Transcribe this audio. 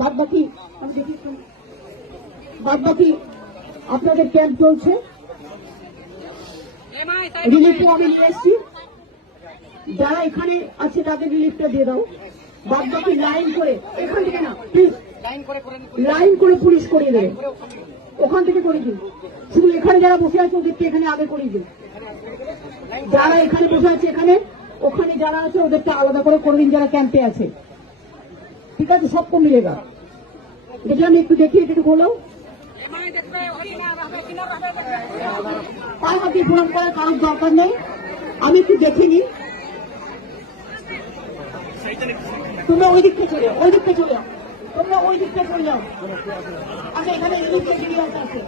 বাদ বাকি আপনাদের ক্যাম্প চলছে, রিলিফও আমি নিয়ে এসছি, যারা এখানে আছে তাদের রিলিফটা দিয়ে দাও। বাদ বাকি লাইন করে এখান থেকে না, প্লিজ লাইন করে পুলিশ করিয়ে দেবে, ওখান থেকে করে দিন। শুধু এখানে যারা বসে আছে ওদেরকে এখানে আগে করিয়ে দিন, যারা এখানে বসে আছে এখানে, ওখানে যারা আছে ওদেরটা আলাদা করে করে দিন যারা ক্যাম্পে আছে। ঠিক আছে, সব কম মিলেগা। দেখি আমি একটু দেখি, একটু বলো। পায়ে হাত দিয়ে প্রণাম করার কারোর দরকার নেই, আমি একটু দেখিনি। তোমরা ওই দিকটা চলে যাও, ওই দিকটা চলে যাও, তোমরা ওই দিকটা চলে যাও। আচ্ছা, এখানে এই দিকটা চলে যাও, আছে